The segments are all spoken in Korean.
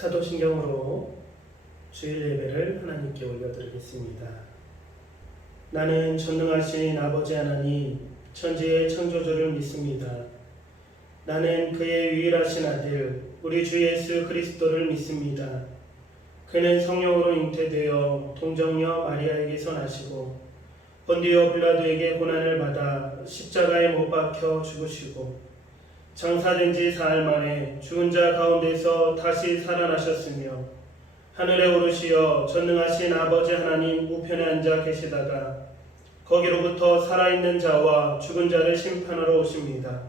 사도신경으로 주일 예배를 하나님께 올려드리겠습니다. 나는 전능하신 아버지 하나님 천지의 창조주를 믿습니다. 나는 그의 유일하신 아들 우리 주 예수 그리스도를 믿습니다. 그는 성령으로 잉태되어 동정녀 마리아에게서 나시고 본디오 빌라도에게 고난을 받아 십자가에 못 박혀 죽으시고 장사된 지 사흘 만에 죽은 자 가운데서 다시 살아나셨으며 하늘에 오르시어 전능하신 아버지 하나님 우편에 앉아 계시다가 거기로부터 살아있는 자와 죽은 자를 심판하러 오십니다.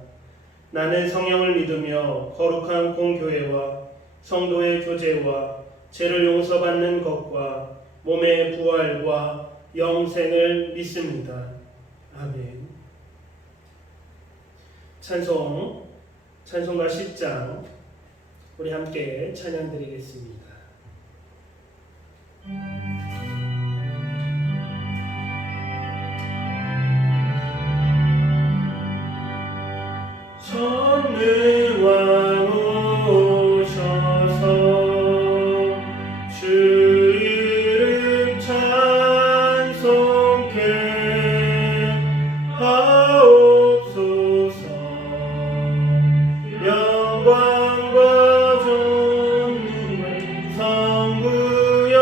나는 성령을 믿으며 거룩한 공교회와 성도의 교제와 죄를 용서받는 것과 몸의 부활과 영생을 믿습니다. 아멘. 찬송가 10장 우리 함께 찬양 드리겠습니다. 전능왕 오셔서 주 이름 찬송케 하옵소서. 영광과 존귀 성부여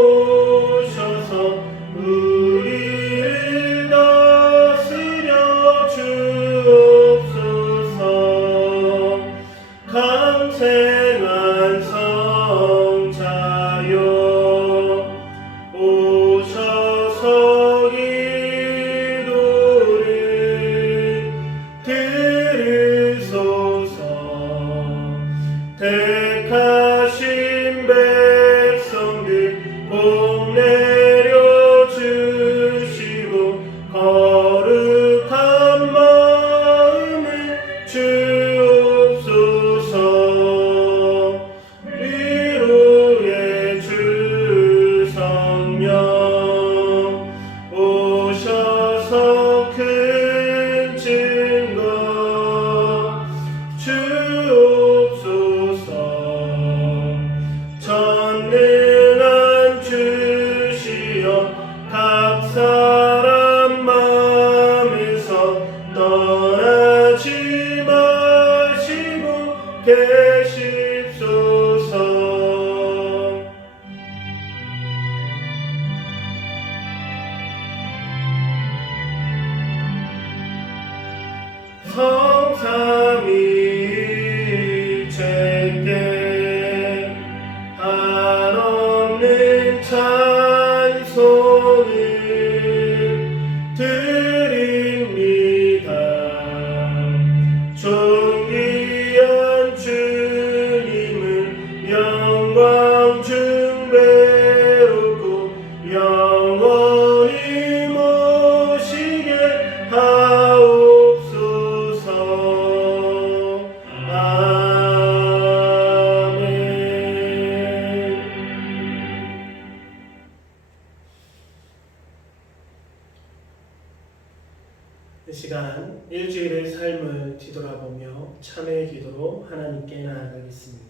오셔서 우리를 다스려 주옵소서. 강생한 성자여 오셔서 기도를 들으소서. 택하신 백성들 복 내려주시고 거룩한 마음을 주옵소서. 위로의 주 성령 오셔서 큰 증거 주옵소서. 전능한 주시여 각 사람 마음에서 떠나지 마시고 계십소서. 성삼위일체께 한없는 찬송을 드립니다. 존귀한 주님을 영광 중배롭고 영원히 모시게 하옵소서. 아멘. 이 시간 일주일의 삶을 뒤돌아보며 참회의 기도로 하나님께 나아가겠습니다.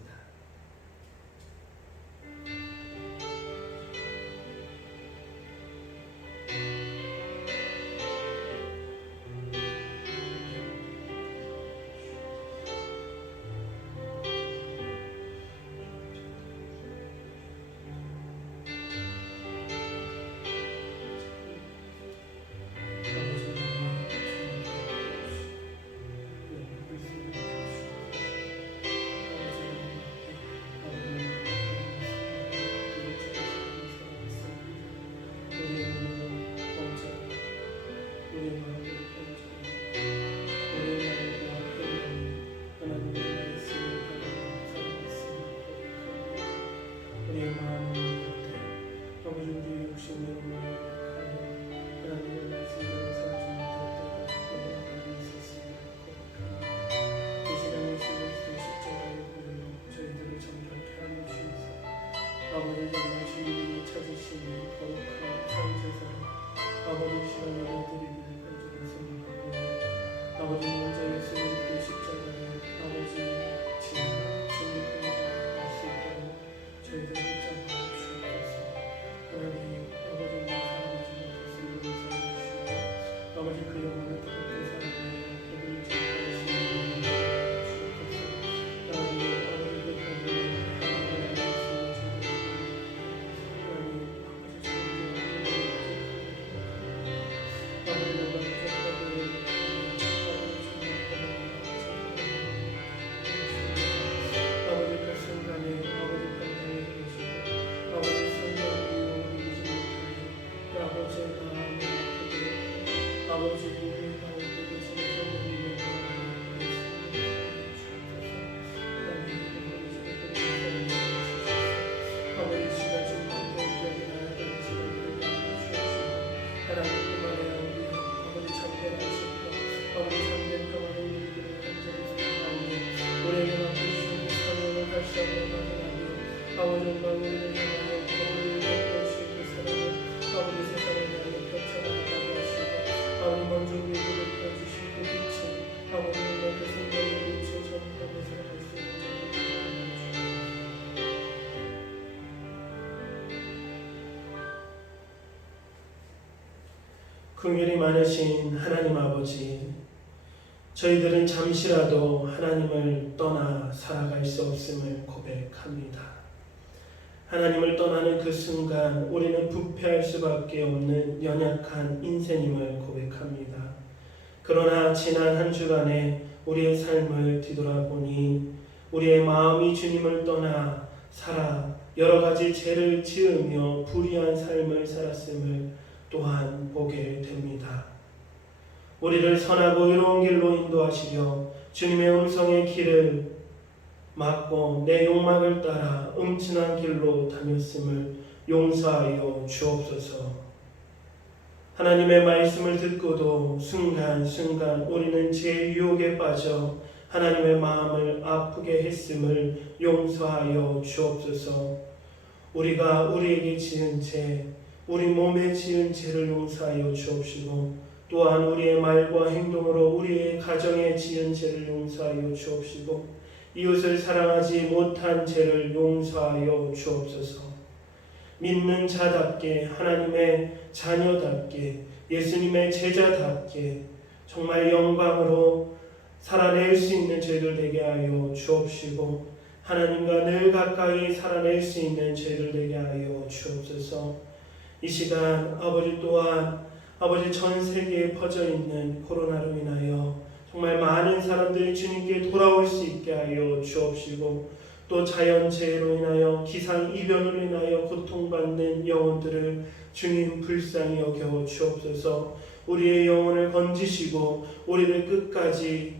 아버지 우리 가운데 계신 성령님의 아버지 시간 좀 감동적인 하나님 시간을 주옵시고 하나님 그만해야 우리 아버지 참된 하시고 아버지 참된 평화를 누리기를 간절히 소망하오니 우리에게 맡기신 사명을 다시 한번 감사하며 아버지 영광 우리를 향하여 아버지를 베푸시고 그 사랑을 아버지 세상을 향하여 펼쳐나가게 하시고 아버지 먼저 우리에게 베푸주신 그 빛을 아버지는 그 생명의 빛을 전하며 살아갈 수 있는 긍휼이 많으신 하나님 아버지, 저희들은 잠시라도 하나님을 떠나 살아갈 수 없음을 고백합니다. 하나님을 떠나는 그 순간 우리는 부패할 수밖에 없는 연약한 인생임을 고백합니다. 그러나 지난 한 주간에 우리의 삶을 뒤돌아보니 우리의 마음이 주님을 떠나 살아 여러 가지 죄를 지으며 불의한 삶을 살았음을 또한 보게 됩니다. 우리를 선하고 의로운 길로 인도하시려 주님의 음성의 길을 막고 내 욕망을 따라 음침한 길로 다녔음을 용서하여 주옵소서. 하나님의 말씀을 듣고도 순간순간 우리는 죄의 유혹에 빠져 하나님의 마음을 아프게 했음을 용서하여 주옵소서. 우리가 우리에게 지은 죄, 우리 몸에 지은 죄를 용서하여 주옵시고 또한 우리의 말과 행동으로 우리의 가정에 지은 죄를 용서하여 주옵시고 이웃을 사랑하지 못한 죄를 용서하여 주옵소서. 믿는 자답게 하나님의 자녀답게 예수님의 제자답게 정말 영광으로 살아낼 수 있는 죄를 되게 하여 주옵시고 하나님과 늘 가까이 살아낼 수 있는 죄를 되게 하여 주옵소서. 이 시간 아버지 또한 아버지 전 세계에 퍼져 있는 코로나로 인하여 정말 많은 사람들이 주님께 돌아올 수 있게 하여 주옵시고 또 자연재해로 인하여 기상이변으로 인하여 고통받는 영혼들을 주님 불쌍히 여겨 주옵소서. 우리의 영혼을 건지시고 우리를 끝까지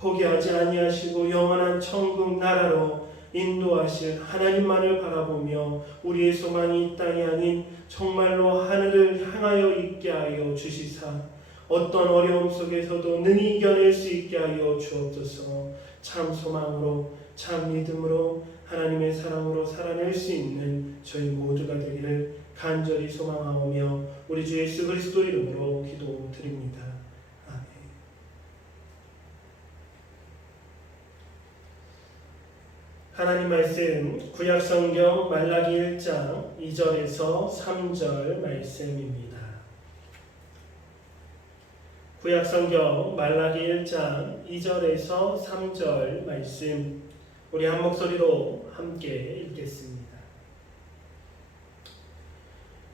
포기하지 아니하시고 영원한 천국 나라로 인도하실 하나님만을 바라보며 우리의 소망이 이 땅이 아닌 정말로 하늘을 향하여 있게 하여 주시사 어떤 어려움 속에서도 능히 이겨낼 수 있게 하여 주옵소서. 참 소망으로 참 믿음으로 하나님의 사랑으로 살아낼 수 있는 저희 모두가 되기를 간절히 소망하오며 우리 주 예수 그리스도 이름으로 기도드립니다. 아멘. 하나님 말씀 구약성경 말라기 1장 2절에서 3절 말씀입니다. 구약성경 말라기 1장 2절에서 3절 말씀 우리 한 목소리로 함께 읽겠습니다.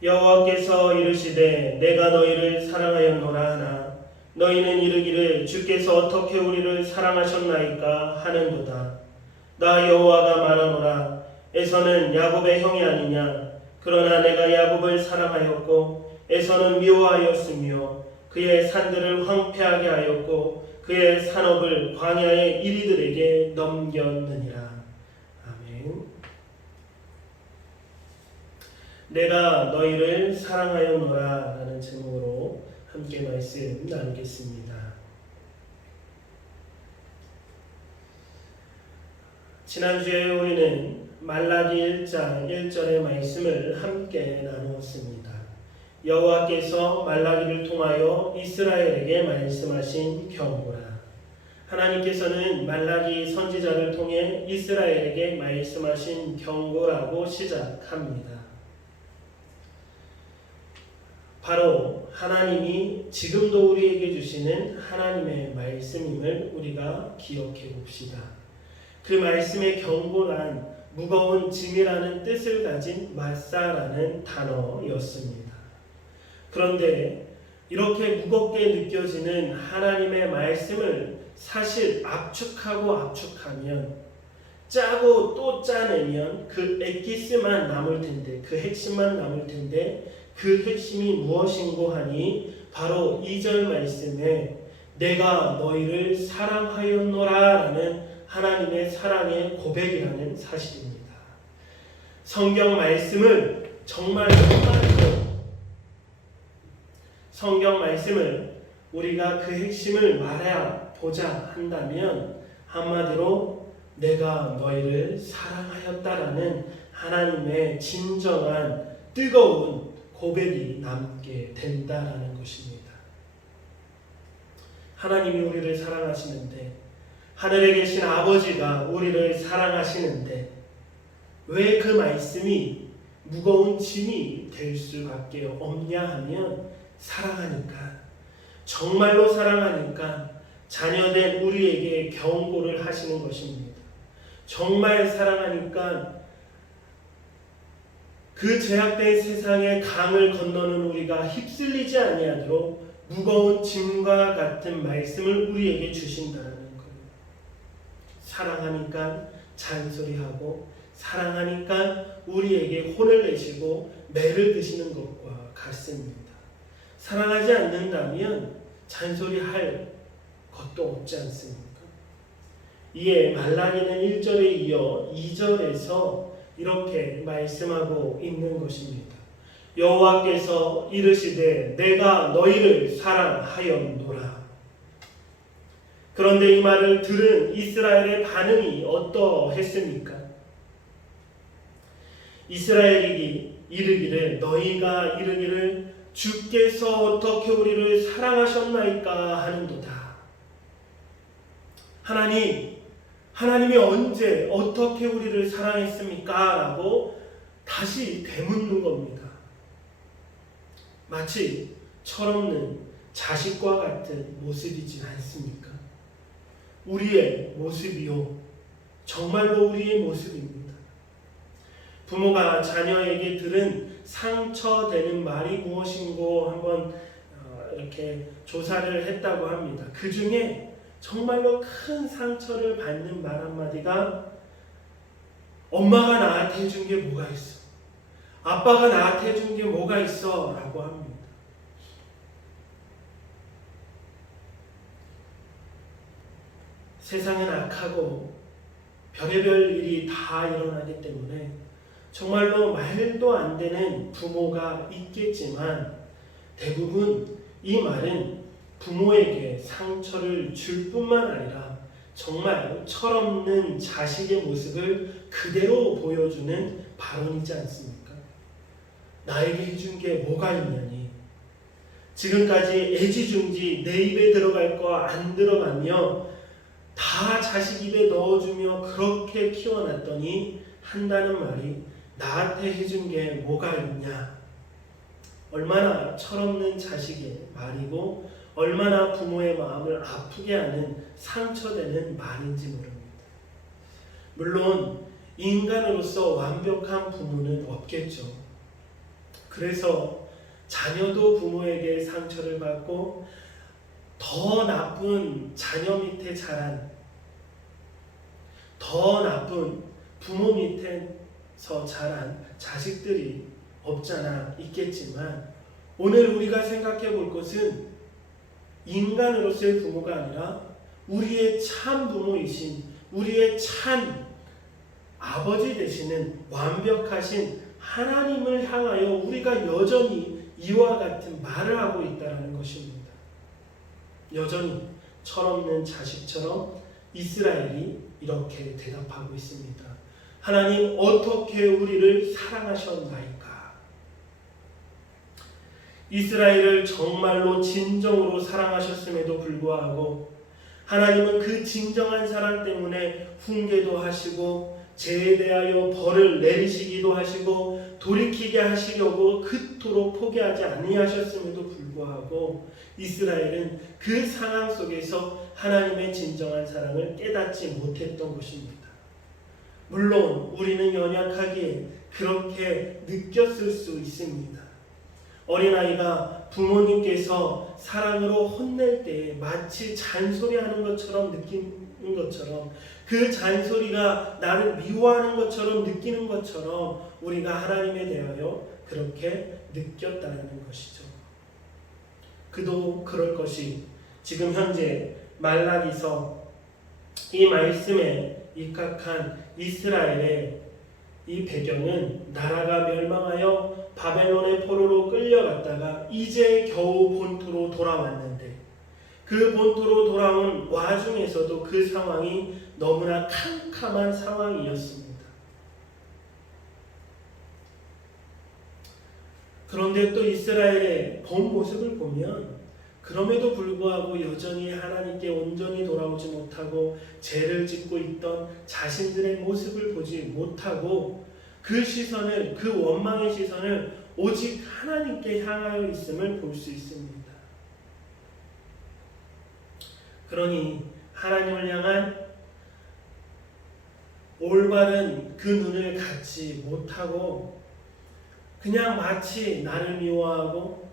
여호와께서 이르시되 내가 너희를 사랑하였노라 하나 너희는 이르기를 주께서 어떻게 우리를 사랑하셨나이까 하는도다. 나 여호와가 말하노라 에서는 야곱의 형이 아니냐. 그러나 내가 야곱을 사랑하였고 에서는 미워하였으며 그의 산들을 황폐하게 하였고 그의 산업을 광야의 이리들에게 넘겼느니라. 아멘. 내가 너희를 사랑하였노라 라는 제목으로 함께 말씀 나누겠습니다. 지난주에 우리는 말라기 1장 1절의 말씀을 함께 나누었습니다. 여호와께서 말라기를 통하여 이스라엘에게 말씀하신 경고라. 하나님께서는 말라기 선지자를 통해 이스라엘에게 말씀하신 경고라고 시작합니다. 바로 하나님이 지금도 우리에게 주시는 하나님의 말씀임을 우리가 기억해 봅시다. 그 말씀의 경고란 무거운 짐이라는 뜻을 가진 마사라는 단어였습니다. 그런데 이렇게 무겁게 느껴지는 하나님의 말씀을 사실 압축하면 짜고 또 짜내면 그 엑기스만 남을 텐데 그 핵심만 남을 텐데 그 핵심이 무엇인고 하니 바로 2절 말씀에 내가 너희를 사랑하였노라라는 하나님의 사랑의 고백이라는 사실입니다. 성경 말씀을 정말 성경 말씀을 우리가 그 핵심을 말해보자 한다면 한마디로 내가 너희를 사랑하였다라는 하나님의 진정한 뜨거운 고백이 남게 된다라는 것입니다. 하나님이 우리를 사랑하시는데, 하늘에 계신 아버지가 우리를 사랑하시는데 왜 그 말씀이 무거운 짐이 될 수밖에 없냐 하면 사랑하니까, 정말로 사랑하니까 자녀된 우리에게 경고를 하시는 것입니다. 정말 사랑하니까 그 제약된 세상의 강을 건너는 우리가 휩쓸리지 아니하도록 무거운 짐과 같은 말씀을 우리에게 주신다는 거예요. 사랑하니까 잔소리하고, 사랑하니까 우리에게 혼을 내시고 매를 드시는 것과 같습니다. 사랑하지 않는다면 잔소리할 것도 없지 않습니까? 이에 말라기는 1절에 이어 2절에서 이렇게 말씀하고 있는 것입니다. 여호와께서 이르시되 내가 너희를 사랑하였노라. 그런데 이 말을 들은 이스라엘의 반응이 어떠했습니까? 이스라엘이 이르기를, 너희가 이르기를 주께서 어떻게 우리를 사랑하셨나이까 하는도다. 하나님이 언제 어떻게 우리를 사랑했습니까? 라고 다시 되묻는 겁니다. 마치 철없는 자식과 같은 모습이지 않습니까? 우리의 모습이요, 정말로 우리의 모습입니다. 부모가 자녀에게 들은 상처되는 말이 무엇인고 한번 이렇게 조사를 했다고 합니다. 그 중에 정말로 큰 상처를 받는 말 한마디가 엄마가 나한테 해준 게 뭐가 있어? 아빠가 나한테 해준 게 뭐가 있어? 라고 합니다. 세상은 악하고 별의별 일이 다 일어나기 때문에 정말로 말도 안 되는 부모가 있겠지만 대부분 이 말은 부모에게 상처를 줄 뿐만 아니라 정말 철없는 자식의 모습을 그대로 보여주는 발언이지 않습니까? 나에게 해준 게 뭐가 있냐니, 지금까지 애지중지 내 입에 들어갈 거 안 들어가며 다 자식 입에 넣어주며 그렇게 키워놨더니 한다는 말이 나한테 해준 게 뭐가 있냐. 얼마나 철없는 자식의 말이고 얼마나 부모의 마음을 아프게 하는 상처되는 말인지 모릅니다. 물론 인간으로서 완벽한 부모는 없겠죠. 그래서 자녀도 부모에게 상처를 받고 더 나쁜 자녀 밑에 자란, 더 나쁜 부모 밑에서 자란 자식들이 없잖아 있겠지만, 오늘 우리가 생각해 볼 것은 인간으로서의 부모가 아니라 우리의 참 부모이신, 우리의 참 아버지 되시는 완벽하신 하나님을 향하여 우리가 여전히 이와 같은 말을 하고 있다는 것입니다. 여전히 철없는 자식처럼 이스라엘이 이렇게 대답하고 있습니다. 하나님, 어떻게 우리를 사랑하셨나이까? 이스라엘을 정말로 진정으로 사랑하셨음에도 불구하고 하나님은 그 진정한 사랑 때문에 훈계도 하시고 죄에 대하여 벌을 내리시기도 하시고 돌이키게 하시려고 그토록 포기하지 아니하셨음에도 불구하고 이스라엘은 그 상황 속에서 하나님의 진정한 사랑을 깨닫지 못했던 것입니다. 물론 우리는 연약하기에 그렇게 느꼈을 수 있습니다. 어린아이가 부모님께서 사랑으로 혼낼 때 마치 잔소리하는 것처럼 느끼는 것처럼, 그 잔소리가 나를 미워하는 것처럼 느끼는 것처럼 우리가 하나님에 대하여 그렇게 느꼈다는 것이죠. 그도 그럴 것이 지금 현재 말라기서 이 말씀에 입각한 이스라엘의 이 배경은 나라가 멸망하여 바벨론의 포로로 끌려갔다가 이제 겨우 본토로 돌아왔는데 그 본토로 돌아온 와중에서도 그 상황이 너무나 캄캄한 상황이었습니다. 그런데 또 이스라엘의 본 모습을 보면 그럼에도 불구하고 여전히 하나님께 온전히 돌아오지 못하고 죄를 짓고 있던 자신들의 모습을 보지 못하고 그 시선을, 그 원망의 시선을 오직 하나님께 향하여 있음을 볼 수 있습니다. 그러니 하나님을 향한 올바른 그 눈을 갖지 못하고 그냥 마치 나를 미워하고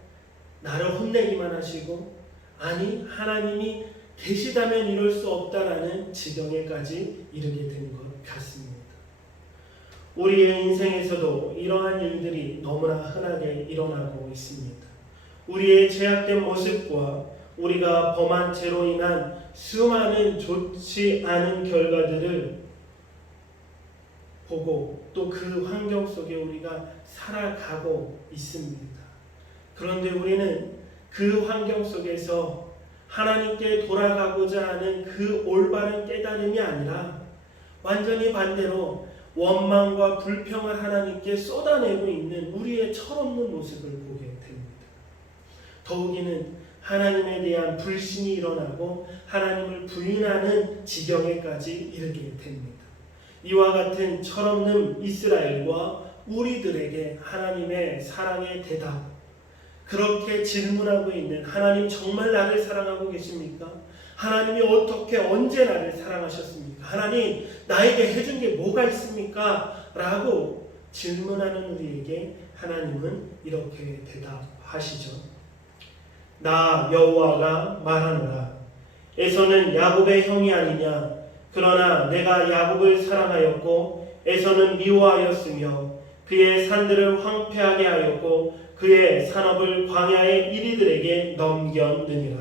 나를 혼내기만 하시고 아니 하나님이 계시다면 이럴 수 없다라는 지경에까지 이르게 된 것 같습니다. 우리의 인생에서도 이러한 일들이 너무나 흔하게 일어나고 있습니다. 우리의 죄악된 모습과 우리가 범한 죄로 인한 수많은 좋지 않은 결과들을 보고 또 그 환경 속에 우리가 살아가고 있습니다. 그런데 우리는 그 환경 속에서 하나님께 돌아가고자 하는 그 올바른 깨달음이 아니라 완전히 반대로 원망과 불평을 하나님께 쏟아내고 있는 우리의 철없는 모습을 보게 됩니다. 더욱이는 하나님에 대한 불신이 일어나고 하나님을 부인하는 지경에까지 이르게 됩니다. 이와 같은 철없는 이스라엘과 우리들에게 하나님의 사랑의 대답, 그렇게 질문하고 있는 하나님 정말 나를 사랑하고 계십니까? 하나님이 어떻게 언제 나를 사랑하셨습니까? 하나님 나에게 해준 게 뭐가 있습니까? 라고 질문하는 우리에게 하나님은 이렇게 대답하시죠. 나 여호와가 말하노라. 에서는 야곱의 형이 아니냐? 그러나 내가 야곱을 사랑하였고 에서는 미워하였으며 그의 산들을 황폐하게 하였고 그의 산업을 광야의 이리들에게 넘겼느니라.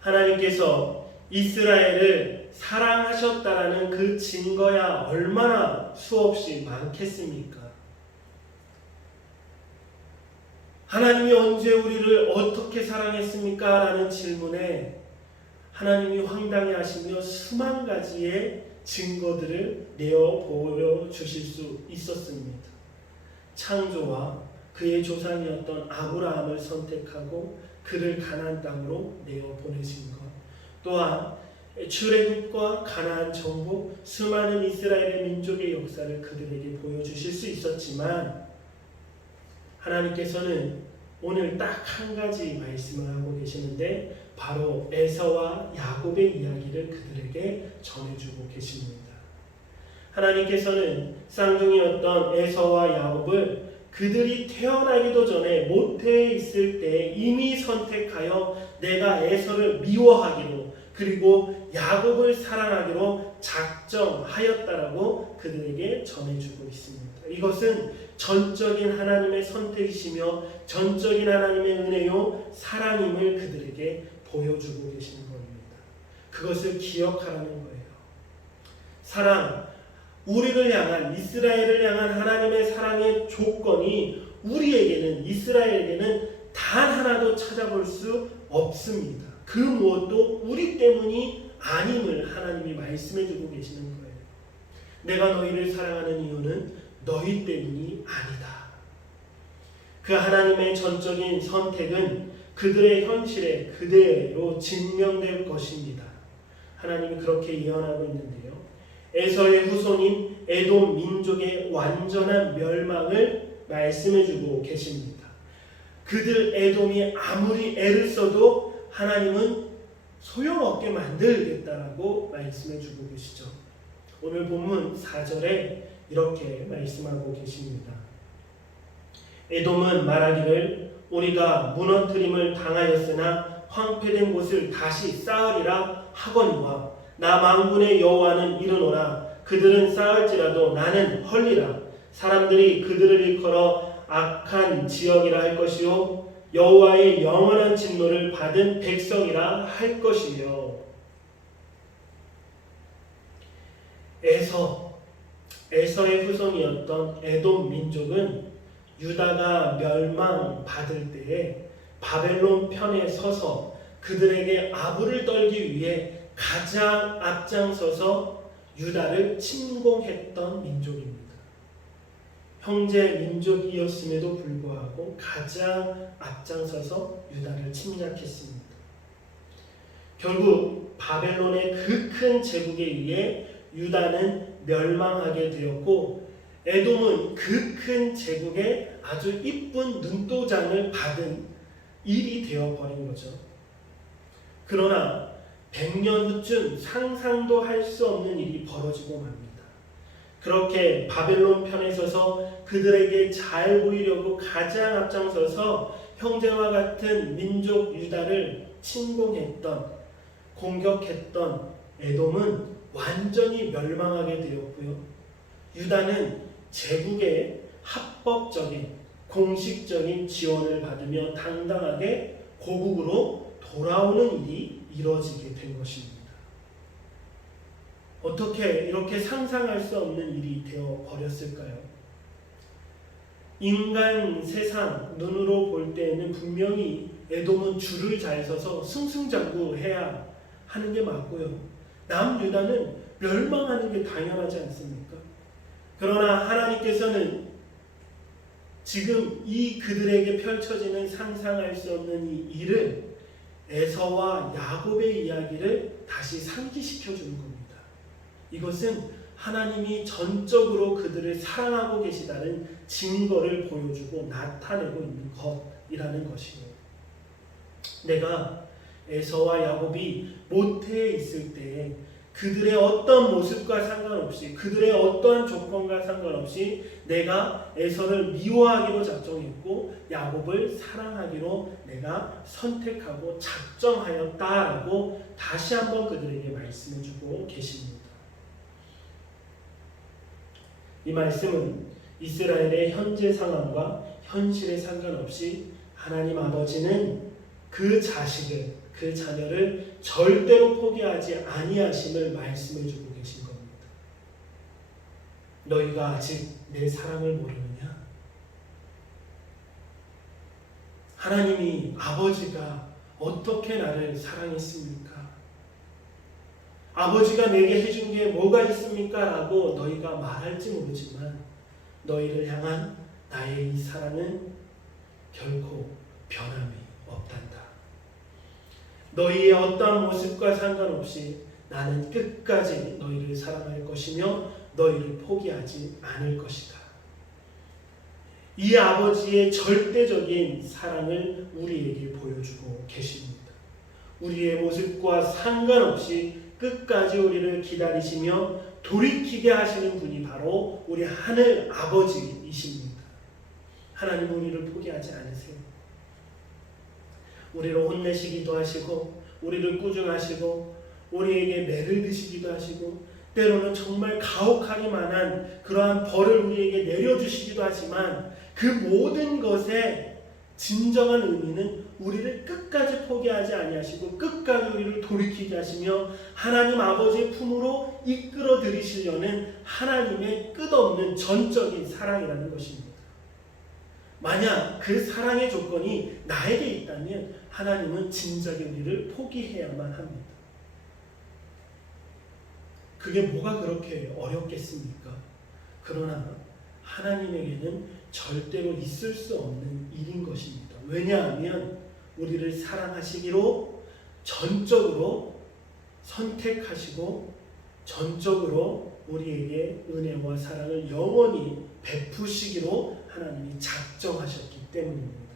하나님께서 이스라엘을 사랑하셨다라는 그 증거야 얼마나 수없이 많겠습니까? 하나님이 언제 우리를 어떻게 사랑했습니까? 라는 질문에 하나님이 황당해하시며 수만 가지의 증거들을 내어 보여주실 수 있었습니다. 창조와 그의 조상이었던 아브라함을 선택하고 그를 가나안 땅으로 내어 보내신 것, 또한 출애굽과 가나안 정복, 수많은 이스라엘의 민족의 역사를 그들에게 보여주실 수 있었지만 하나님께서는 오늘 딱 한 가지 말씀을 하고 계시는데 바로 에서와 야곱의 이야기를 그들에게 전해주고 계십니다. 하나님께서는 쌍둥이였던 에서와 야곱을 그들이 태어나기도 전에 모태에 있을 때 이미 선택하여 내가 에서를 미워하기로 그리고 야곱을 사랑하기로 작정하였다라고 그들에게 전해주고 있습니다. 이것은 전적인 하나님의 선택이시며 전적인 하나님의 은혜요 사랑임을 그들에게 보여주고 계시는 겁니다. 그것을 기억하라는 거예요. 사랑, 우리를 향한 이스라엘을 향한 하나님의 사랑의 조건이 우리에게는 이스라엘에게는 단 하나도 찾아볼 수 없습니다. 그 무엇도 우리 때문이 아님을 하나님이 말씀해주고 계시는 거예요. 내가 너희를 사랑하는 이유는 너희 때문이 아니다. 그 하나님의 전적인 선택은 그들의 현실에 그대로 증명될 것입니다. 하나님이 그렇게 예언하고 있는데요. 에서의 후손인 에돔 민족의 완전한 멸망을 말씀해주고 계십니다. 그들 에돔이 아무리 애를 써도 하나님은 소용없게 만들겠다라고 말씀해주고 계시죠. 오늘 본문 4절에 이렇게 말씀하고 계십니다. 에돔은 말하기를 우리가 무너뜨림을 당하였으나 황폐된 곳을 다시 쌓으리라 하거니와 나 만군의 여호와는 이르노라. 그들은 쌓을지라도 나는 헐리라. 사람들이 그들을 일컬어 악한 지역이라 할 것이요 여호와의 영원한 진노를 받은 백성이라 할 것이며, 에서의 후손이었던 에돔 민족은 유다가 멸망받을 때에 바벨론 편에 서서 그들에게 아부를 떨기 위해 가장 앞장서서 유다를 침공했던 민족입니다. 형제 민족이었음에도 불구하고 가장 앞장서서 유다를 침략했습니다. 결국 바벨론의 그 큰 제국에 의해 유다는 멸망하게 되었고, 에돔은 그 큰 제국에 아주 이쁜 눈도장을 받은 일이 되어버린 거죠. 그러나 100년 후쯤 상상도 할 수 없는 일이 벌어지고 맙니다. 그렇게 바벨론 편에 서서 그들에게 잘 보이려고 가장 앞장서서 형제와 같은 민족 유다를 침공했던, 공격했던 에돔은 완전히 멸망하게 되었고요. 유다는 제국의 합법적인 공식적인 지원을 받으며 당당하게 고국으로 돌아오는 일이 이루어지게 된 것입니다. 어떻게 이렇게 상상할 수 없는 일이 되어 버렸을까요? 인간 세상 눈으로 볼 때에는 분명히 에돔은 줄을 잘 서서 승승장구해야 하는 게 맞고요. 남유다는 멸망하는 게 당연하지 않습니까? 그러나 하나님께서는 지금 이 그들에게 펼쳐지는 상상할 수 없는 이 일을, 에서와 야곱의 이야기를 다시 상기시켜 주는 겁니다. 이것은 하나님이 전적으로 그들을 사랑하고 계시다는 증거를 보여주고 나타내고 있는 것이라는 것이에요. 내가 에서와 야곱이 모태에 있을 때에 그들의 어떤 모습과 상관없이, 그들의 어떠한 조건과 상관없이 내가 에서를 미워하기로 작정했고 야곱을 사랑하기로 내가 선택하고 작정하였다라고 다시 한번 그들에게 말씀해주고 계십니다. 이 말씀은 이스라엘의 현재 상황과 현실에 상관없이 하나님 아버지는 그 자식을, 그 자녀를 절대로 포기하지 아니하심을 말씀해 주고 계신 겁니다. 너희가 아직 내 사랑을 모르느냐? 하나님이, 아버지가 어떻게 나를 사랑했습니까? 아버지가 내게 해준 게 뭐가 있습니까? 라고 너희가 말할지 모르지만 너희를 향한 나의 이 사랑은 결코 변함이 없단다. 너희의 어떠한 모습과 상관없이 나는 끝까지 너희를 사랑할 것이며 너희를 포기하지 않을 것이다. 이 아버지의 절대적인 사랑을 우리에게 보여주고 계십니다. 우리의 모습과 상관없이 끝까지 우리를 기다리시며 돌이키게 하시는 분이 바로 우리 하늘 아버지이십니다. 하나님 우리를 포기하지 않으세요. 우리를 혼내시기도 하시고, 우리를 꾸중하시고, 우리에게 매를 드시기도 하시고, 때로는 정말 가혹하기만한 그러한 벌을 우리에게 내려주시기도 하지만, 그 모든 것의 진정한 의미는 우리를 끝까지 포기하지 아니하시고 끝까지 우리를 돌이키게 하시며 하나님 아버지의 품으로 이끌어 들이시려는 하나님의 끝없는 전적인 사랑이라는 것입니다. 만약 그 사랑의 조건이 나에게 있다면 하나님은 진작에 우리를 포기해야만 합니다. 그게 뭐가 그렇게 어렵겠습니까? 그러나 하나님에게는 절대로 있을 수 없는 일인 것입니다. 왜냐하면 우리를 사랑하시기로 전적으로 선택하시고 전적으로 우리에게 은혜와 사랑을 영원히 베푸시기로 하나님이 작정하셨기 때문입니다.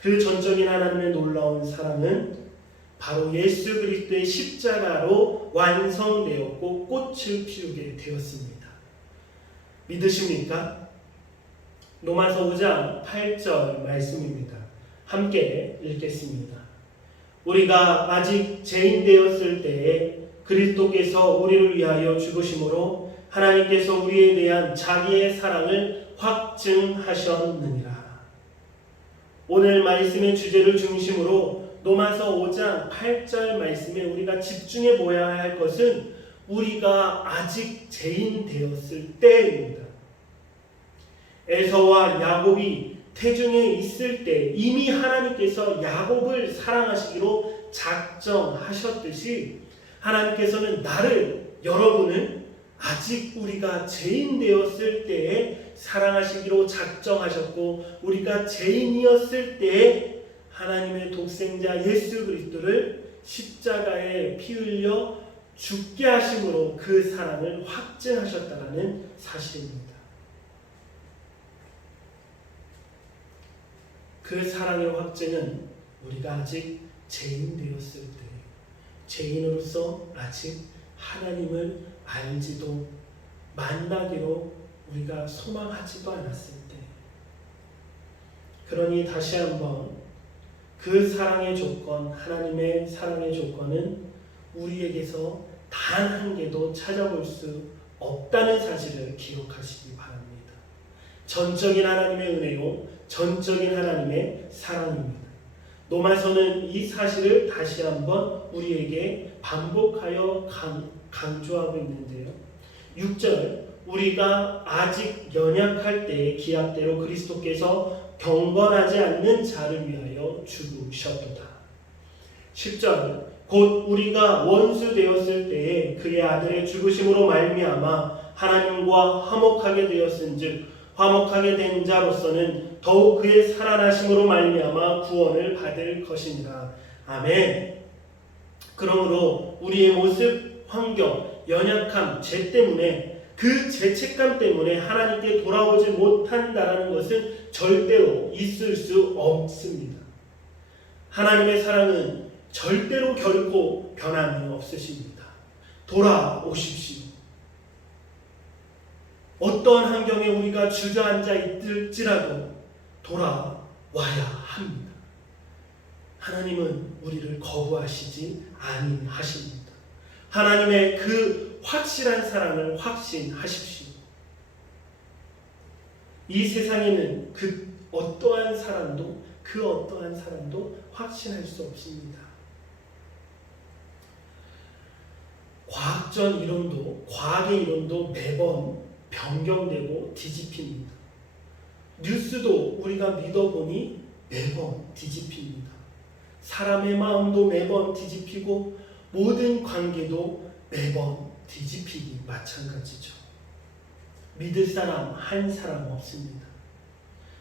그 전적인 하나님의 놀라운 사랑은 바로 예수 그리스도의 십자가로 완성되었고 꽃을 피우게 되었습니다. 믿으십니까? 로마서 5장 8절 말씀입니다. 함께 읽겠습니다. 우리가 아직 죄인 되었을 때에 그리스도께서 우리를 위하여 죽으심으로 하나님께서 우리에 대한 자기의 사랑을 확증하셨느니라. 오늘 말씀의 주제를 중심으로 로마서 5장 8절 말씀에 우리가 집중해 보아야 할 것은 우리가 아직 죄인 되었을 때입니다. 에서와 야곱이 태중에 있을 때 이미 하나님께서 야곱을 사랑하시기로 작정하셨듯이 하나님께서는 여러분을 아직 우리가 죄인 되었을 때에 사랑하시기로 작정하셨고, 우리가 죄인이었을 때에 하나님의 독생자 예수 그리스도를 십자가에 피 흘려 죽게 하심으로 그 사랑을 확증하셨다는 사실입니다. 그 사랑의 확증은 우리가 아직 죄인 되었을 때, 죄인으로서 아직 하나님을 알지도 만나기로 우리가 소망하지도 않았을 때, 그러니 다시 한번 그 사랑의 조건, 하나님의 사랑의 조건은 우리에게서 단 한 개도 찾아볼 수 없다는 사실을 기억하시기 바랍니다. 전적인 하나님의 은혜요, 전적인 하나님의 사랑입니다. 로마서는 이 사실을 다시 한번 우리에게 반복하여 강조하고 있는데요. 6절, 우리가 아직 연약할 때의 기약대로 그리스도께서 경건하지 않는 자를 위하여 죽으셨도다. 10절, 곧 우리가 원수 되었을 때에 그의 아들의 죽으심으로 말미암아 하나님과 화목하게 되었은즉 화목하게 된 자로서는 더욱 그의 살아나심으로 말미암아 구원을 받을 것이니라. 아멘. 그러므로 우리의 모습, 환경, 연약함, 죄 때문에, 그 죄책감 때문에 하나님께 돌아오지 못한다라는 것은 절대로 있을 수 없습니다. 하나님의 사랑은 절대로 결코 변함이 없으십니다. 돌아오십시오. 어떠한 환경에 우리가 주저앉아 있을지라도 돌아와야 합니다. 하나님은 우리를 거부하시지 아니하십니다. 하나님의 그 확실한 사랑을 확신하십시오. 이 세상에는 그 어떠한 사람도 확신할 수 없습니다. 과학적 이론도, 과학의 이론도 매번 변경되고 뒤집힙니다. 뉴스도 우리가 믿어보니 매번 뒤집힙니다. 사람의 마음도 매번 뒤집히고 모든 관계도 매번 뒤집히기 마찬가지죠. 믿을 사람 한 사람 없습니다.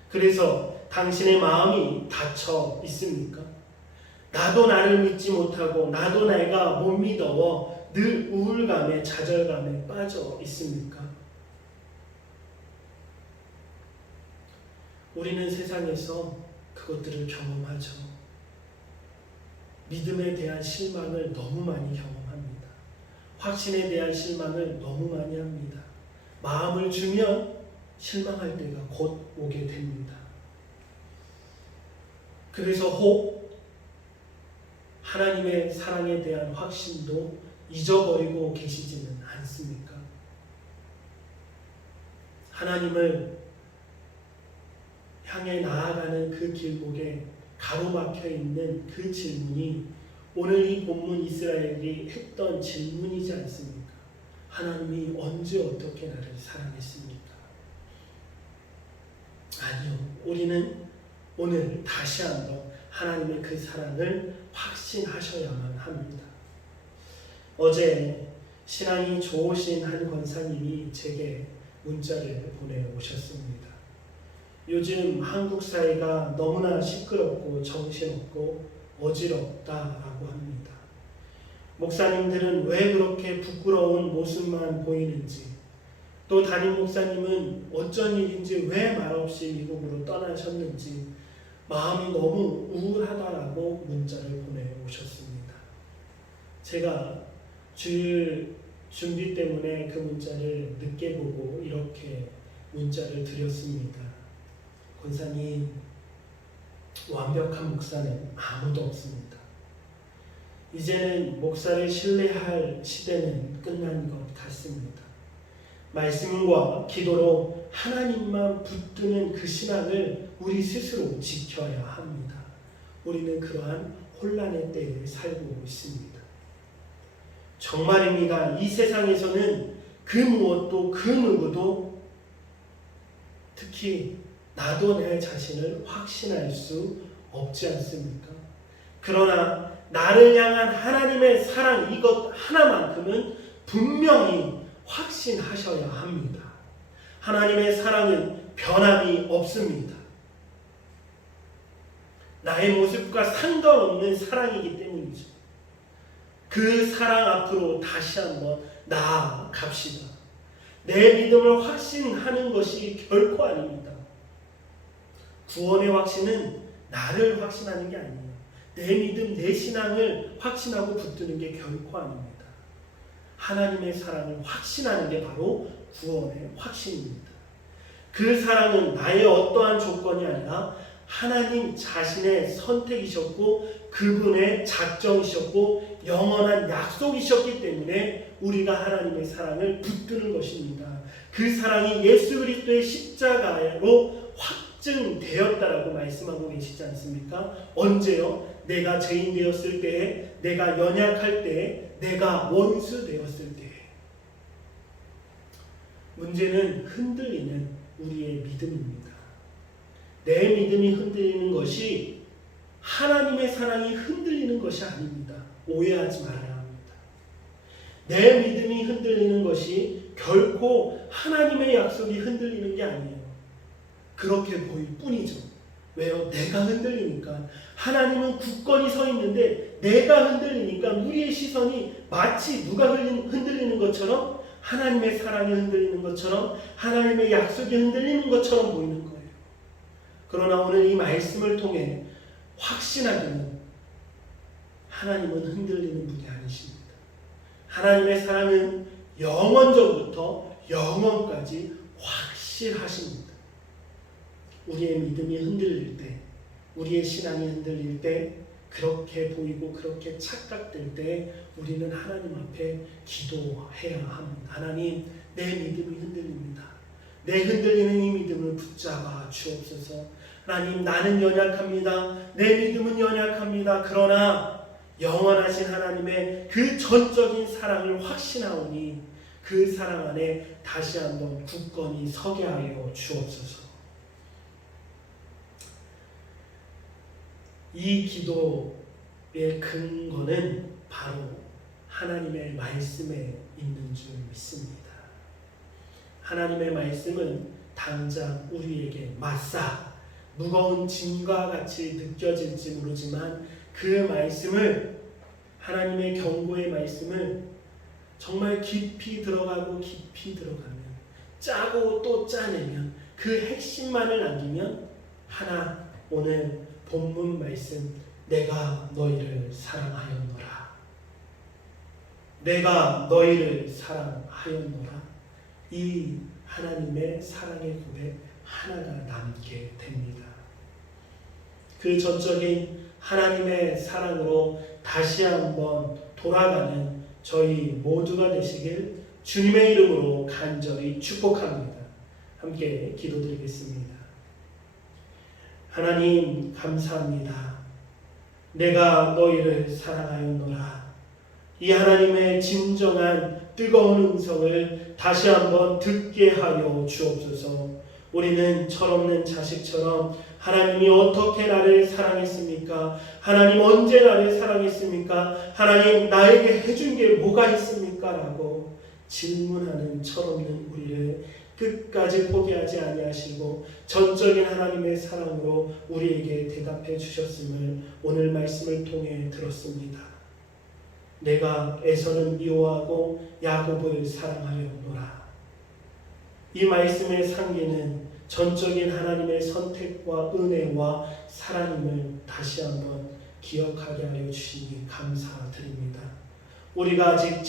그래서 당신의 마음이 닫혀 있습니까? 나도 나를 믿지 못하고 나도 내가 못 믿어 늘 우울감에 좌절감에 빠져 있습니까? 우리는 세상에서 그것들을 경험하죠. 믿음에 대한 실망을 너무 많이 경험합니다. 확신에 대한 실망을 너무 많이 합니다. 마음을 주면 실망할 때가 곧 오게 됩니다. 그래서 혹 하나님의 사랑에 대한 확신도 잊어버리고 계시지는 않습니까? 하나님을 향해 나아가는 그 길목에 가로막혀 있는 그 질문이 오늘 이 본문 이스라엘이 했던 질문이지 않습니까? 하나님이 언제 어떻게 나를 사랑했습니까? 아니요. 우리는 오늘 다시 한번 하나님의 그 사랑을 확신하셔야만 합니다. 어제 신앙이 좋으신 한 권사님이 제게 문자를 보내오셨습니다. 요즘 한국 사회가 너무나 시끄럽고 정신없고 어지럽다라고 합니다. 목사님들은 왜 그렇게 부끄러운 모습만 보이는지, 또 담임 목사님은 어쩐 일인지 왜 말없이 미국으로 떠나셨는지 마음이 너무 우울하다라고 문자를 보내오셨습니다. 제가 주일 준비 때문에 그 문자를 늦게 보고 이렇게 문자를 드렸습니다. 권사님, 완벽한 목사는 아무도 없습니다. 이제는 목사를 신뢰할 시대는 끝난 것 같습니다. 말씀과 기도로 하나님만 붙드는 그 신앙을 우리 스스로 지켜야 합니다. 우리는 그러한 혼란의 때에 살고 있습니다. 정말입니다. 이 세상에서는 그 무엇도 그 누구도 특히 나도 내 자신을 확신할 수 없지 않습니까? 그러나 나를 향한 하나님의 사랑 이것 하나만큼은 분명히 확신하셔야 합니다. 하나님의 사랑은 변함이 없습니다. 나의 모습과 상관없는 사랑이기 때문이죠. 그 사랑 앞으로 다시 한번 나아갑시다. 내 믿음을 확신하는 것이 결코 아닙니다. 구원의 확신은 나를 확신하는 게 아니에요. 내 믿음, 내 신앙을 확신하고 붙드는 게 결코 아닙니다. 하나님의 사랑을 확신하는 게 바로 구원의 확신입니다. 그 사랑은 나의 어떠한 조건이 아니라 하나님 자신의 선택이셨고 그분의 작정이셨고 영원한 약속이셨기 때문에 우리가 하나님의 사랑을 붙드는 것입니다. 그 사랑이 예수 그리스도의 십자가로 확증되었다라고 말씀하고 계시지 않습니까? 언제요? 내가 죄인 되었을 때에, 내가 연약할 때에, 내가 원수 되었을 때에. 문제는 흔들리는 우리의 믿음입니다. 내 믿음이 흔들리는 것이 하나님의 사랑이 흔들리는 것이 아닙니다. 오해하지 말아야 합니다. 내 믿음이 흔들리는 것이 결코 하나님의 약속이 흔들리는 게 아니에요. 그렇게 보일 뿐이죠. 왜요? 내가 흔들리니까. 하나님은 굳건히 서 있는데 내가 흔들리니까 우리의 시선이 마치 누가 흔들리는 것처럼, 하나님의 사랑이 흔들리는 것처럼, 하나님의 약속이 흔들리는 것처럼 보이는 거예요. 그러나 오늘 이 말씀을 통해 확신하기는 하나님은 흔들리는 분이 아니십니다. 하나님의 사랑은 영원전부터 영원까지 확실하십니다. 우리의 믿음이 흔들릴 때, 우리의 신앙이 흔들릴 때, 그렇게 보이고 그렇게 착각될 때 우리는 하나님 앞에 기도해야 합니다. 하나님, 내 믿음이 흔들립니다. 내 흔들리는 이 믿음을 붙잡아 주옵소서. 하나님, 나는 연약합니다. 내 믿음은 연약합니다. 그러나 영원하신 하나님의 그 전적인 사랑을 확신하오니 그 사랑 안에 다시 한번 굳건히 서게 하여 주옵소서. 이 기도의 근거는 바로 하나님의 말씀에 있는 줄 믿습니다. 하나님의 말씀은 당장 우리에게 맞사 무거운 짐과 같이 느껴질지 모르지만 그 말씀을, 하나님의 경고의 말씀을 정말 깊이 들어가고 깊이 들어가면, 짜고 또 짜내면, 그 핵심만을 남기면 하나, 오늘 본문 말씀, 내가 너희를 사랑하였노라, 내가 너희를 사랑하였노라, 이 하나님의 사랑의 고백 하나가 남게 됩니다. 그 전적인 하나님의 사랑으로 다시 한번 돌아가는 저희 모두가 되시길 주님의 이름으로 간절히 축복합니다. 함께 기도드리겠습니다. 하나님, 감사합니다. 내가 너희를 사랑하였노라. 이 하나님의 진정한 뜨거운 음성을 다시 한번 듣게 하여 주옵소서. 우리는 철없는 자식처럼 하나님이 어떻게 나를 사랑했습니까? 하나님 언제 나를 사랑했습니까? 하나님 나에게 해준 게 뭐가 있습니까? 라고 질문하는 철없는 우리를 끝까지 포기하지 아니하시고 전적인 하나님의 사랑으로 우리에게 대답해 주셨음을 오늘 말씀을 통해 들었습니다. 내가 에서는 미워하고 야곱을 사랑하였노라. 이 말씀의 상기는 전적인 하나님의 선택과 은혜와 사랑임을 다시 한번 기억하게 하여 주시니 감사드립니다. 우리가 아직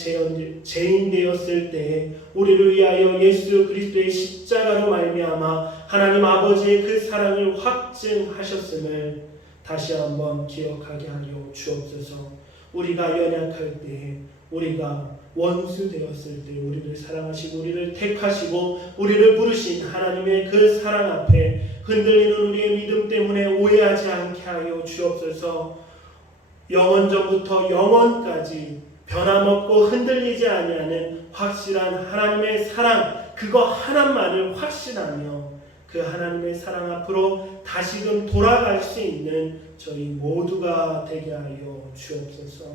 죄인 되었을 때에 우리를 위하여 예수 그리스도의 십자가로 말미암아 하나님 아버지의 그 사랑을 확증하셨음을 다시 한번 기억하게 하여 주옵소서. 우리가 연약할 때, 우리가 원수 되었을 때 우리를 사랑하시고 우리를 택하시고 우리를 부르신 하나님의 그 사랑 앞에 흔들리는 우리의 믿음 때문에 오해하지 않게 하여 주옵소서. 영원전부터 영원까지 변함없고 흔들리지 아니하는 확실한 하나님의 사랑, 그거 하나만을 확신하며 그 하나님의 사랑 앞으로 다시금 돌아갈 수 있는 저희 모두가 되게 하여 주옵소서.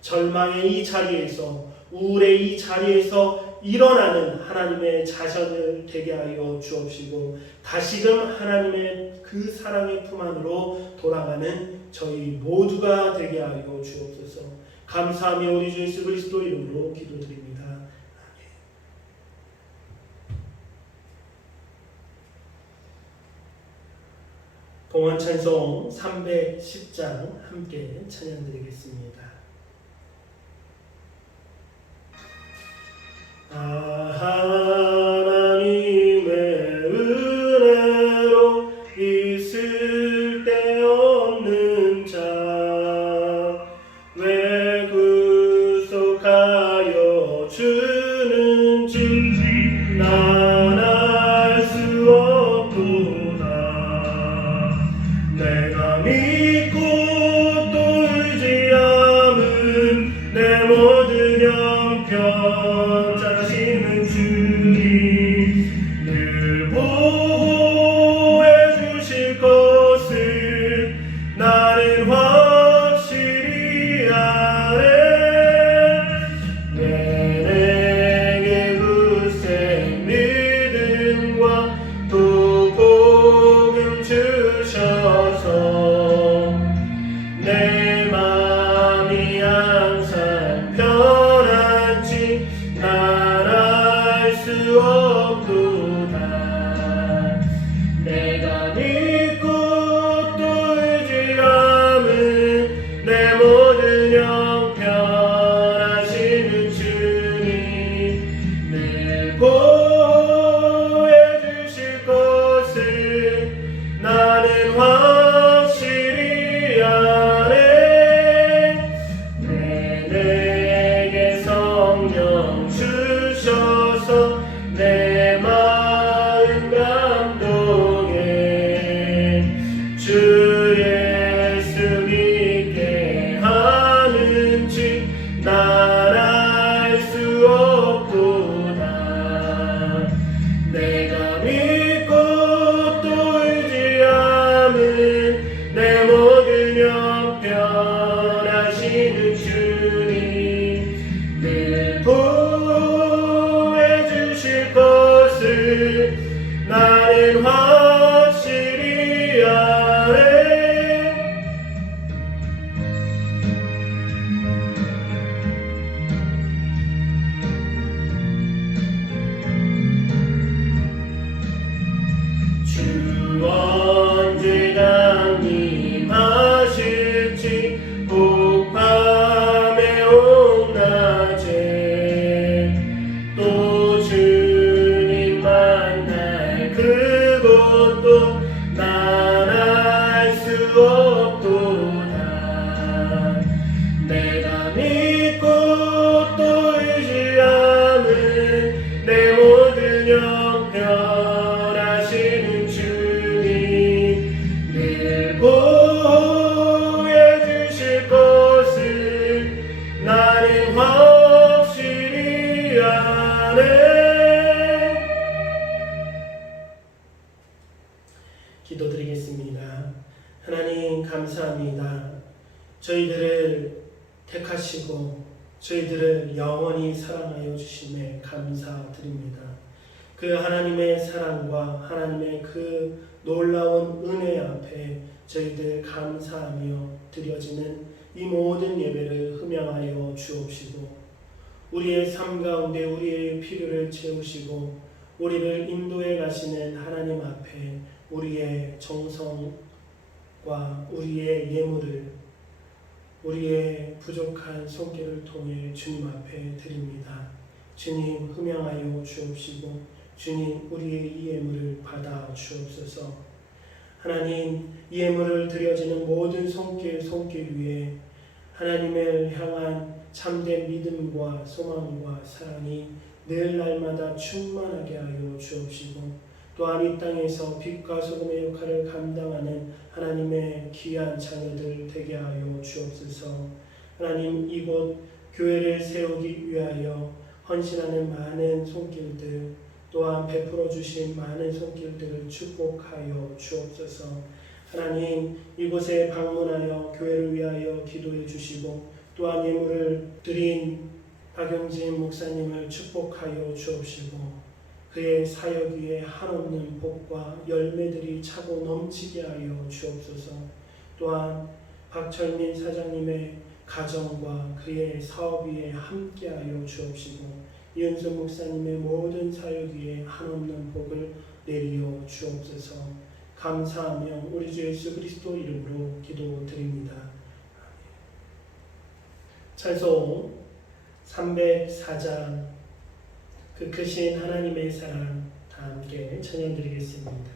절망의 이 자리에서, 우울의 이 자리에서 일어나는 하나님의 자녀들 되게 하여 주옵시고 다시금 하나님의 그 사랑의 품 안으로 돌아가는 저희 모두가 되게 하여 주옵소서. 감사하며 우리 주 예수 그리스도 이름으로 기도드립니다. 봉헌찬송 310장 함께 찬양드리겠습니다. 하나님의 은혜로 있을 데 없는 자 왜 구속하여 주는지 난 알 수 없도다. 내가 믿고 또 의지함은 내 모든 형편 자신은 주님 늘 보호해 주실 것을 나는 확실히 아네. 내게 굳센 믿음과 또 복음 주셔서 내 맘이 항상 편한지 난 알 수 없도다. 내가 믿고 또 의지함은 내 모든 형편하시는 주님 늘 보호해 주실 것을 나는 확실히 아네. 내게 성령 주셔서 내 마음 감동해 주 예수 믿게 하는지 난 알 수 없도다. 내가 믿고 또 의지함은 내 모든 형편하시는 주님 늘 보호해 주실 것을 나는 확실히 아네. 주 언제 강림하실지 복밤에 온낮에 또 주님 만날 그곳도 난 알 수 없도다. 내가 믿고 또 의지함은 내 모든 형편하시는 주님 늘 보호해 주실 것을 나는 확실히 아네. 기도드리겠습니다. 하나님 감사합니다. 저희들을 택하시고 저희들을 영원히 사랑하여 주심에 감사드립니다. 그 하나님의 사랑과 하나님의 그 놀라운 은혜 앞에 저희들 감사하며 드려지는 이 모든 예배를 흠양하여 주옵시고 우리의 삶 가운데 우리의 필요를 채우시고 우리를 인도해 가시는 하나님 앞에 우리의 정성과 우리의 예물을 우리의 부족한 손길을 통해 주님 앞에 드립니다. 주님 흠양하여 주옵시고 주님 우리의 이 예물을 받아 주옵소서. 하나님 이 예물을 드려지는 모든 손길 위에 하나님을 향한 참된 믿음과 소망과 사랑이 늘 날마다 충만하게 하여 주옵시고 또한 이 땅에서 빛과 소금의 역할을 감당하는 하나님의 귀한 자녀들 되게 하여 주옵소서. 하나님, 이곳 교회를 세우기 위하여 헌신하는 많은 손길들 또한 베풀어 주신 많은 손길들을 축복하여 주옵소서. 하나님, 이곳에 방문하여 교회를 위하여 기도해 주시고 또한 예물을 드린 박용진 목사님을 축복하여 주옵시고 그의 사역 위에 한없는 복과 열매들이 차고 넘치게 하여 주옵소서. 또한 박철민 사장님의 가정과 그의 사업 위에 함께하여 주옵시고 이은수 목사님의 모든 사역 위에 한없는 복을 내리어 주옵소서. 감사하며 우리 주 예수 그리스도 이름으로 기도드립니다. 찬송 304장 그 크신 하나님의 사랑 다 함께 찬양드리겠습니다.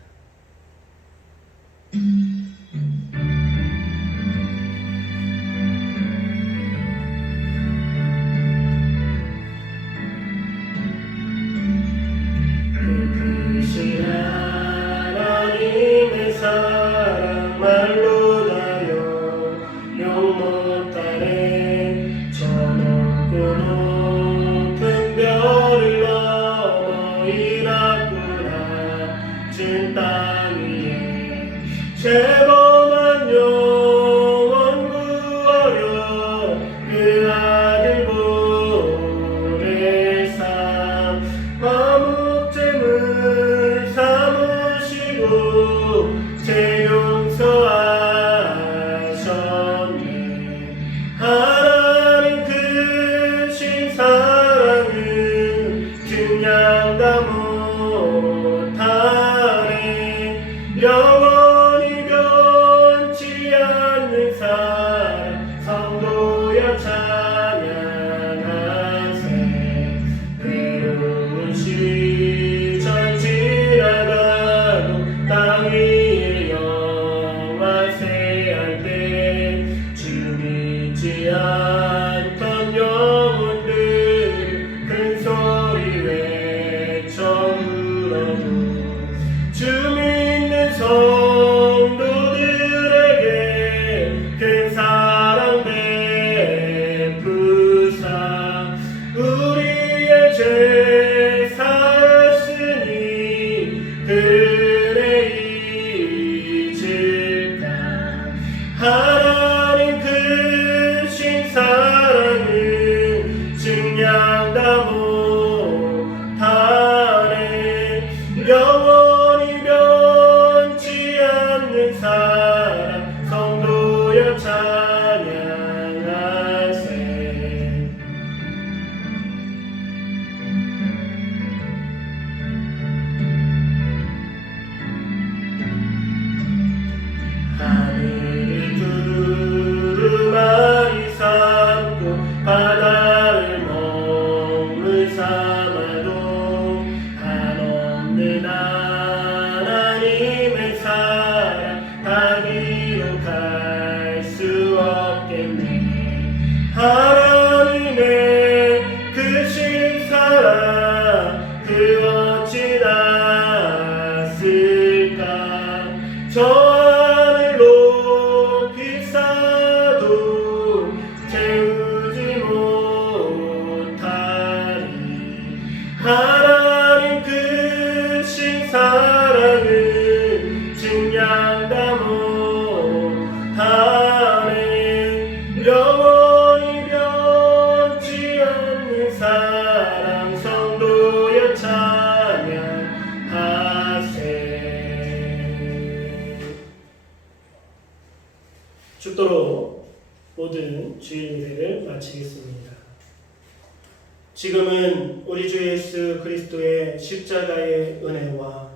그 크신 하나님의 사랑 말로 다여 영 못하네 저 높고 높은 별을 넘어 일하구나 진 땅 위에 죄범한 영혼 구하려 그 아들 보내사 화목제물 삼으시고 죄 용서하셨네. 하나님 크신 사랑은 증량 다 못하네. 영원히 변치 않는 사랑 성도여 찬양하세. 괴로운 시절 지나가도 땅 위에 영화세할 때 주 믿지 않던 영혼들 큰 소리 외쳐 울어도 주 믿는 성도들에게 큰 사랑 베푸사 우리의 죄 사했으니 그래 잊을까. 하나님 크신 사랑은 증량 다 못하네. 영원히 변치 않는 사랑 성도여 찬양하세. 하늘을 두루마리 삼고 바다를 먹물 삼아도 한없는 하나님의 사랑 다 기록할 수 없겠네. 하나님의 크신 사랑 그 어찌 낫을까. 저 하늘 높이 쌓아도 채우지 못하리. 하나님 크신 사랑은 증량 다 못하네. 영원히 변치 않는 사랑 성도여 찬양하세. 죽도록 모든 주일 예배를 마치겠습니다. 지금은 우리 주 예수 그리스도의 십자가의 은혜와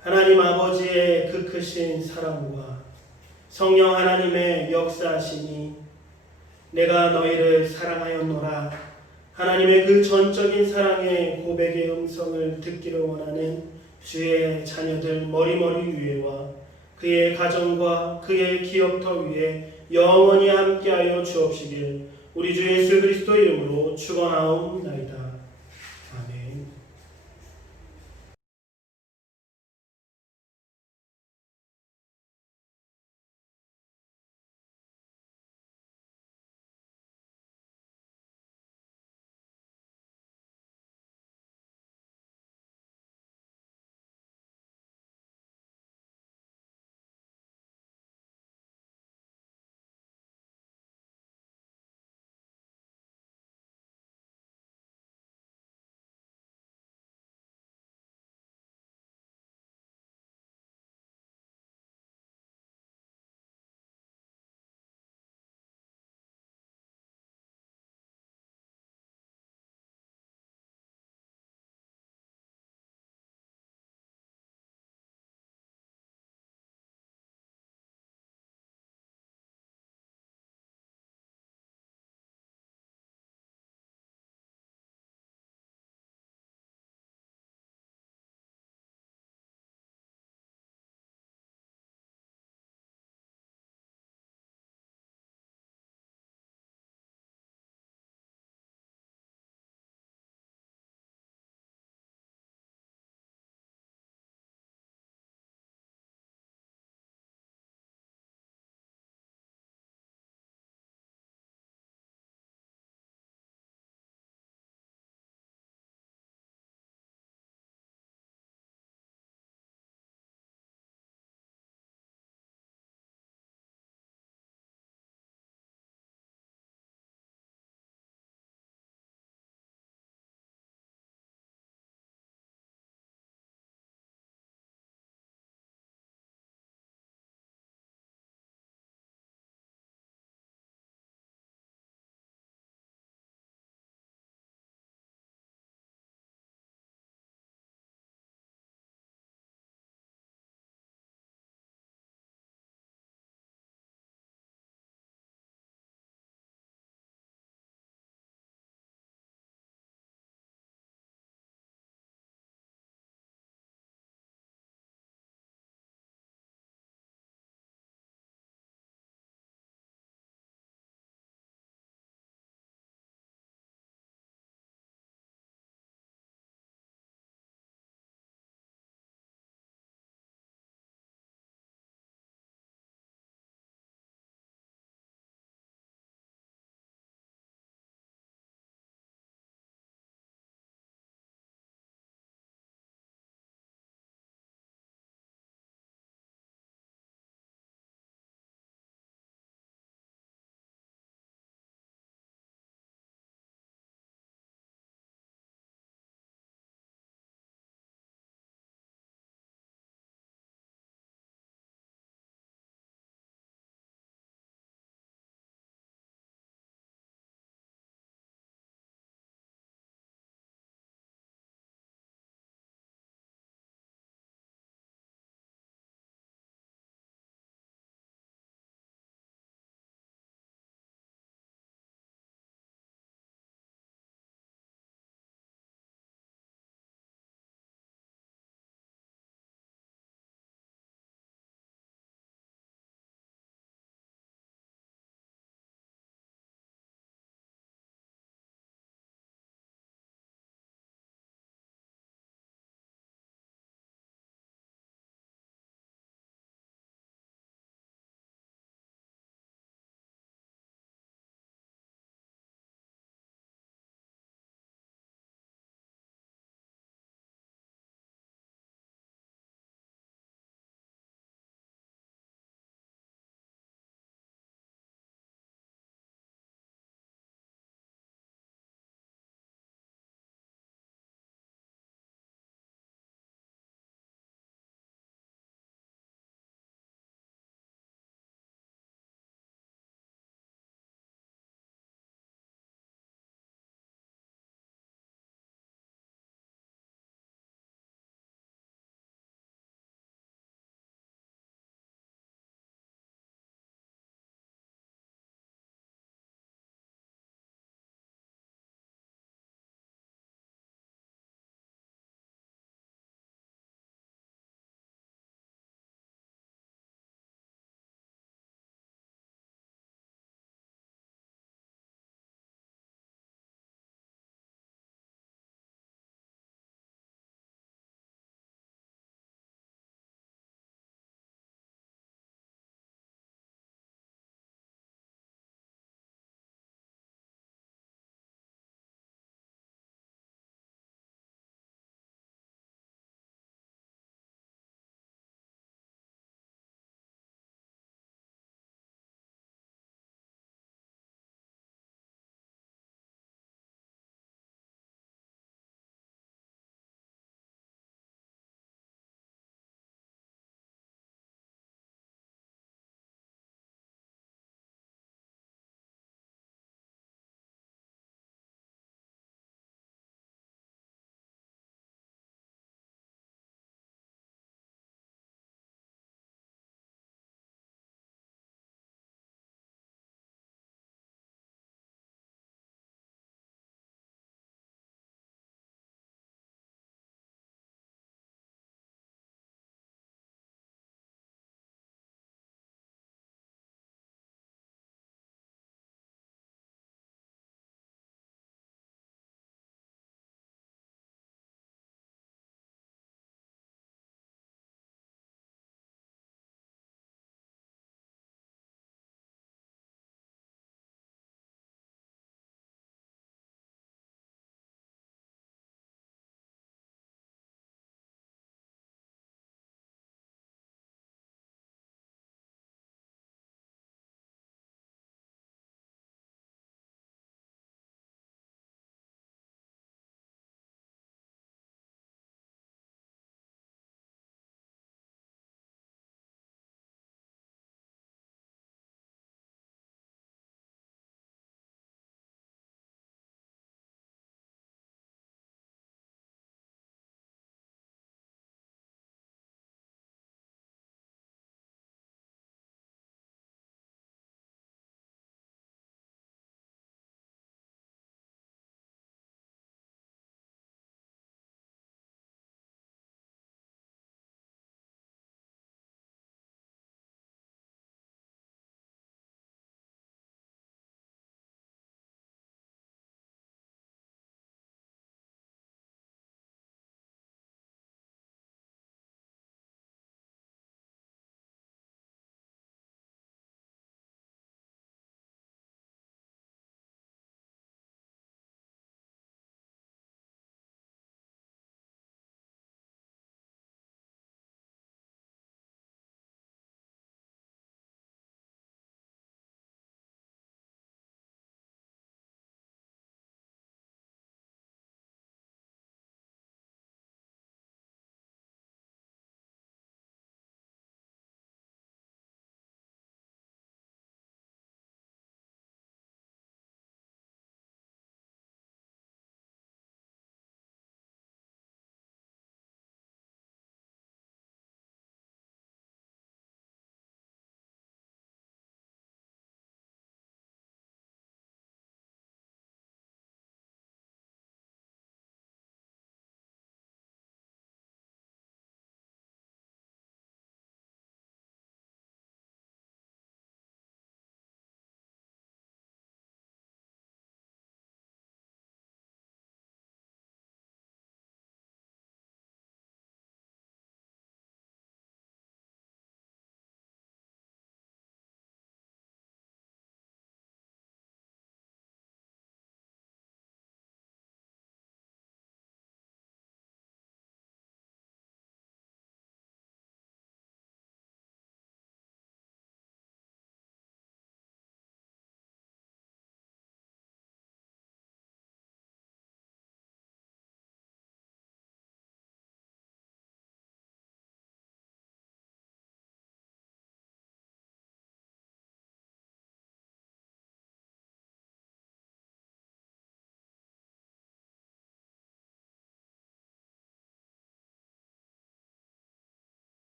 하나님 아버지의 그 크신 사랑과 성령 하나님의 역사하심이 내가 너희를 사랑하였노라 하나님의 그 전적인 사랑의 고백의 음성을 듣기를 원하는 주의 자녀들 머리머리 위에와 그의 가정과 그의 기업터 위에 영원히 함께하여 주옵시길 우리 주 예수 그리스도 이름으로 축원하옵나이다.